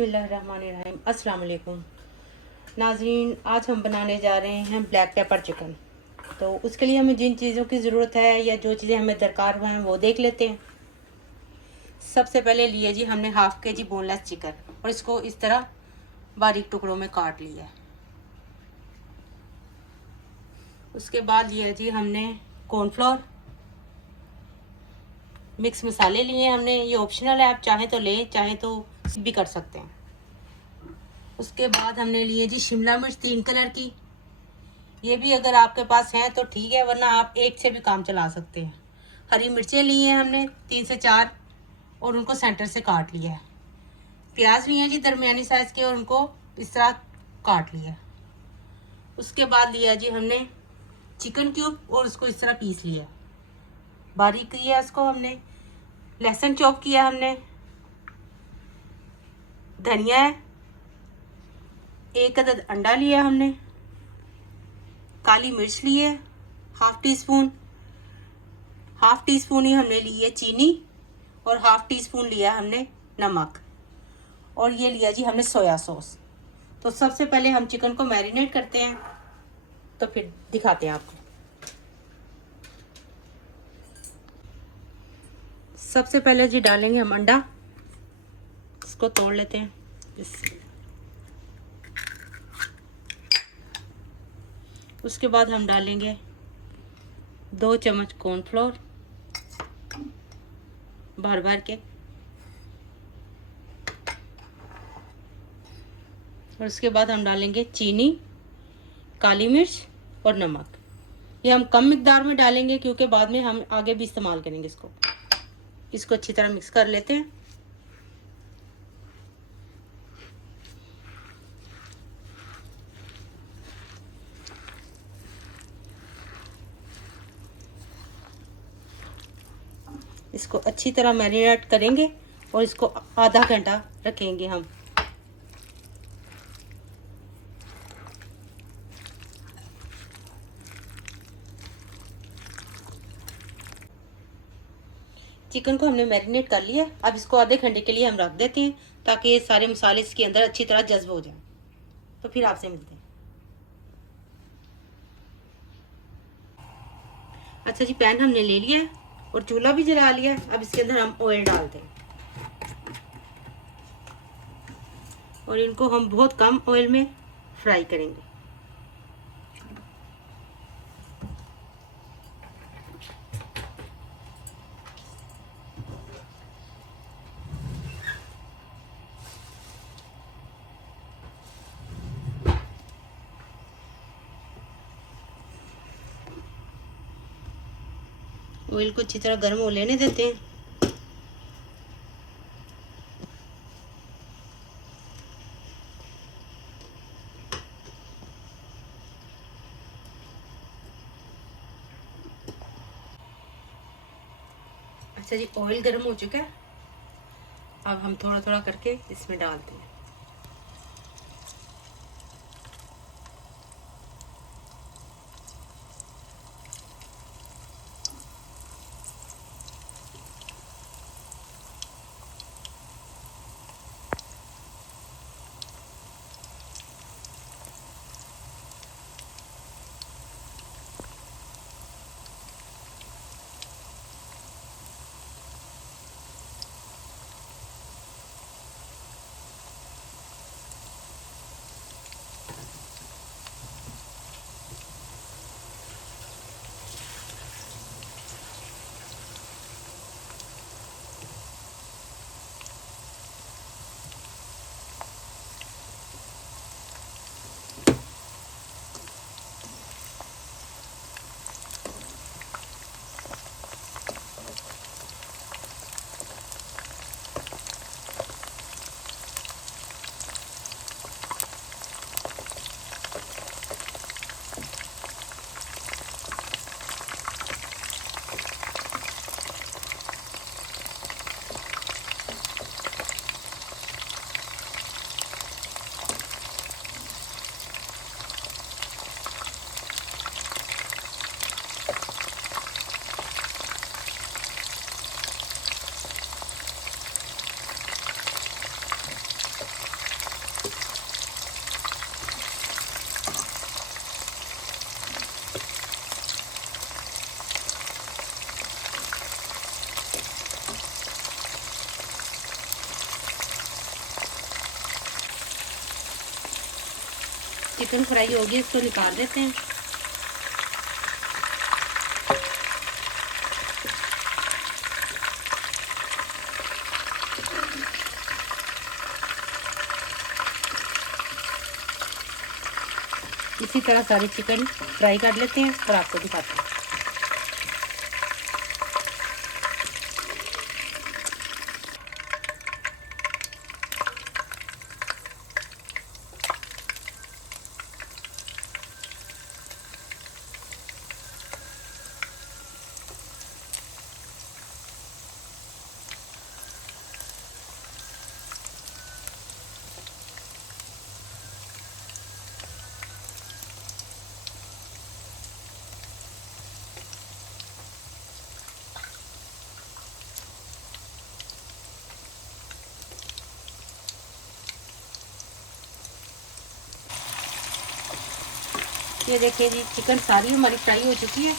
बिस्मिल्लाहिर्रहमानिर्रहीम। अस्सलाम वालेकुम नाज़रीन, आज हम बनाने जा रहे हैं ब्लैक पेपर चिकन। तो उसके लिए हमें जिन चीज़ों की ज़रूरत है या जो चीज़ें हमें दरकार हैं वो देख लेते हैं। सबसे पहले लिए जी हमने हाफ़ के जी बोनलेस चिकन और इसको इस तरह बारीक टुकड़ों में काट लिया है। उसके बाद लिया जी हमने कॉर्नफ्लोर, मिक्स मसाले लिए हमने, ये ऑप्शनल है, आप चाहें तो लें, चाहें तो भी कर सकते हैं। उसके बाद हमने लिए जी शिमला मिर्च 3 कलर की, ये भी अगर आपके पास है तो ठीक है, वरना आप एक से भी काम चला सकते हैं। हरी मिर्चें ली हैं हमने 3 से 4 और उनको सेंटर से काट लिया है। प्याज लिए हैं जी दरमियानी साइज़ के और उनको इस तरह काट लिया। उसके बाद लिया जी हमने चिकन क्यूब और उसको इस तरह पीस लिया, बारीक किया इसको हमने। लहसुन चॉप किया हमने, धनिया है, 1 अदद अंडा लिया हमने, काली मिर्च ली है हाफ़ टी स्पून ही हमने ली है चीनी और हाफ़ टी स्पून लिया हमने नमक और ये लिया जी हमने सोया सॉस। तो सबसे पहले हम चिकन को मैरिनेट करते हैं, तो फिर दिखाते हैं आपको। सबसे पहले जी डालेंगे हम अंडा, इसको तोड़ लेते हैं। उसके बाद हम डालेंगे 2 चम्मच कॉर्नफ्लोर भर भर के, और उसके बाद हम डालेंगे चीनी, काली मिर्च और नमक। ये हम कम मिकदार में डालेंगे क्योंकि बाद में हम आगे भी इस्तेमाल करेंगे इसको अच्छी तरह मिक्स कर लेते हैं। इसको अच्छी तरह मैरिनेट करेंगे और इसको आधा घंटा रखेंगे हम। चिकन को हमने मैरिनेट कर लिया, अब इसको आधे घंटे के लिए हम रख देते हैं ताकि ये सारे मसाले इसके अंदर अच्छी तरह जज्ब हो जाएं। तो फिर आपसे मिलते हैं। अच्छा जी, पैन हमने ले लिया है और चूल्हा भी जला लिया है। अब इसके अंदर हम ऑयल डालते हैं और इनको हम बहुत कम ऑयल में फ्राई करेंगे। ऑयल को अच्छी तरह गर्म हो लेने देते हैं। अच्छा जी, ऑयल गर्म हो चुका है, अब हम थोड़ा थोड़ा करके इसमें डालते हैं। चिकन फ्राई होगी, इसको निकाल देते हैं। इसी तरह सारे चिकन फ्राई कर लेते हैं और आपको दिखाते हैं। ये देखिए जी, चिकन सारी हमारी फ्राई हो चुकी है।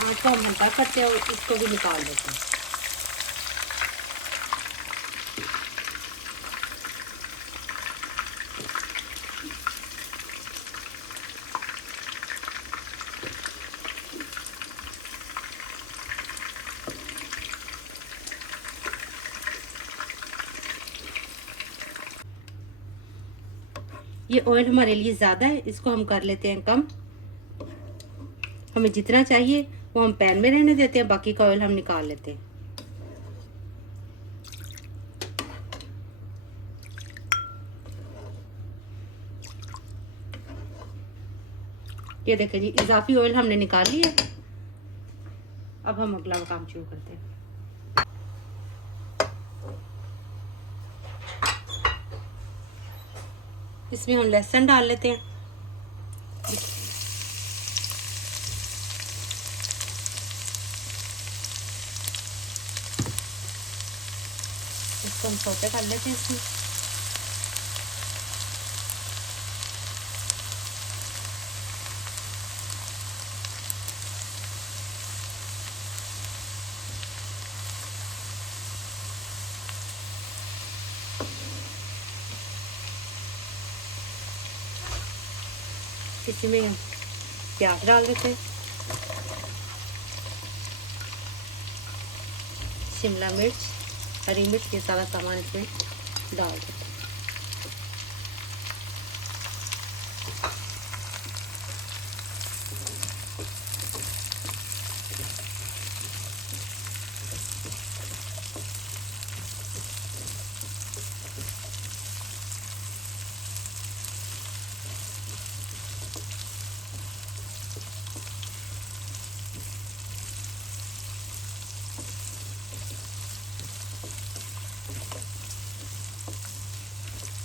आँच को हम हल्का करते हैं और इसको भी निकाल देते हैं। ये ऑयल हमारे लिए ज़्यादा है, इसको हम कर लेते हैं कम। हमें जितना चाहिए वो हम पैन में रहने देते हैं, बाकी का ऑयल हम निकाल लेते हैं। ये देखें जी, इजाफी ऑयल हमने निकाल लिया। अब हम अगला काम शुरू करते हैं। इसमें हम लहसुन डाल लेते हैं। इसको हम सौते कर लेते हैं इसमें। इसमें हम प्याज डाल देते हैं, शिमला मिर्च, हरी मिर्च, के सारा सामान इसमें डाल देते हैं।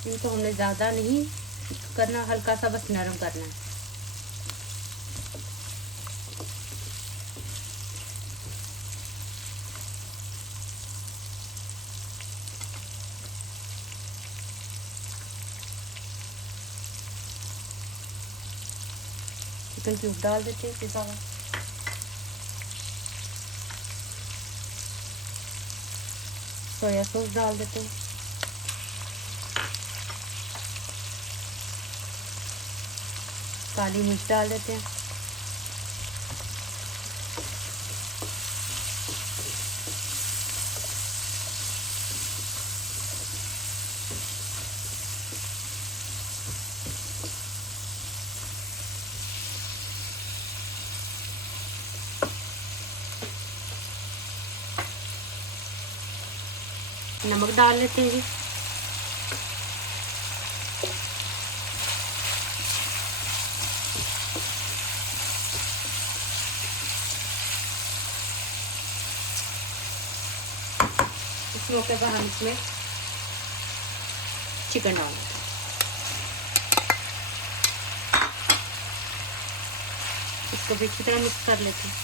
इनको हमने ज़्यादा नहीं करना, हल्का सा बस नरम करना है। चिकन क्यूब डाल देते हैं पिसा हुआ। सोया सॉस डाल देते हैं। काली मिर्च डाल देते हैं। नमक डाल लेते हैं जी। इस मौके पर हम इसमें चिकन डाल देते हैं। इसको भी अच्छी तरह मिक्स कर लेते हैं।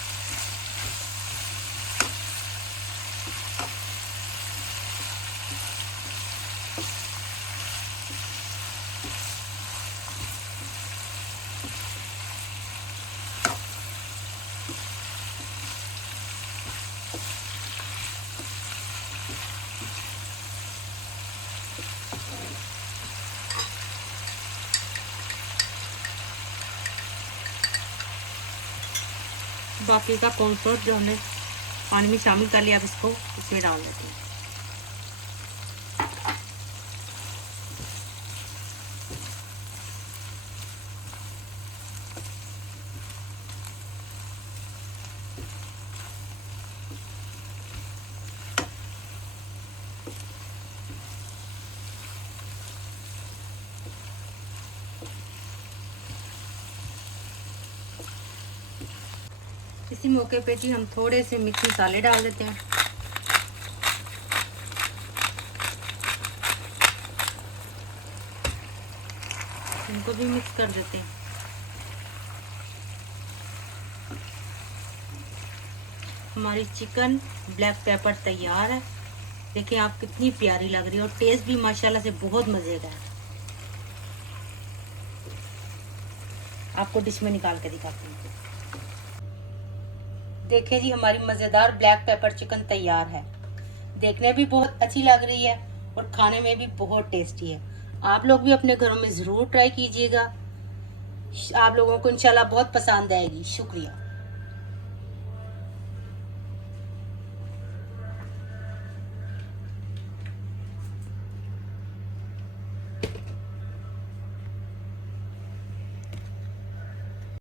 बाकी का कॉर्नफ्लोर जो हमने पानी में शामिल कर लिया, अब इसको इसमें डाल देते हैं। इसी मौके पे जी हम थोड़े से मिक्स मसाले डाल देते हैं। इनको भी मिक्स कर देते हैं। हमारी चिकन ब्लैक पेपर तैयार है। देखिए आप कितनी प्यारी लग रही है और टेस्ट भी माशाल्लाह से बहुत मज़े का है। आपको डिश में निकाल के दिखाती हूँ। देखिए जी हमारी मज़ेदार ब्लैक पेपर चिकन तैयार है। देखने भी बहुत अच्छी लग रही है और खाने में भी बहुत टेस्टी है। आप लोग भी अपने घरों में ज़रूर ट्राई कीजिएगा। आप लोगों को इंशाल्लाह बहुत पसंद आएगी। शुक्रिया।